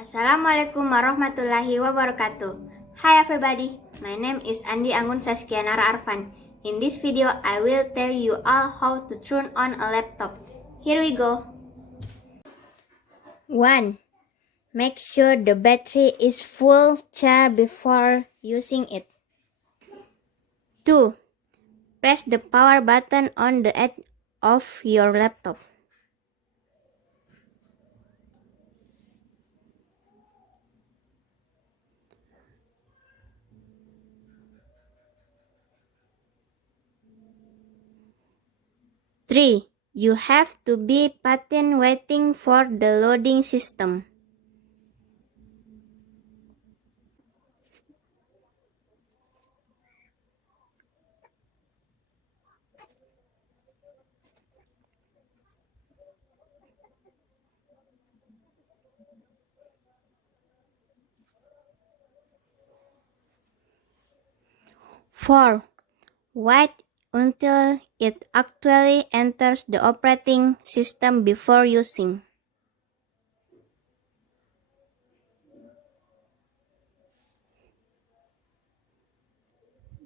Assalamualaikum warahmatullahi wabarakatuh. Hi everybody, my name is Andi Anggun Saskianara Arfan. In this video, I will tell you all how to turn on a laptop. Here we go. 1. Make sure the battery is full charge before using it. 2. Press the power button on the edge of your laptop. 3. You have to be patient waiting for the loading system. 4. Wait until it actually enters the operating system before using.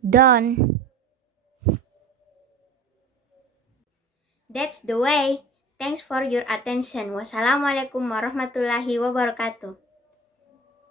Done. That's the way. Thanks for your attention. Wassalamualaikum warahmatullahi wabarakatuh.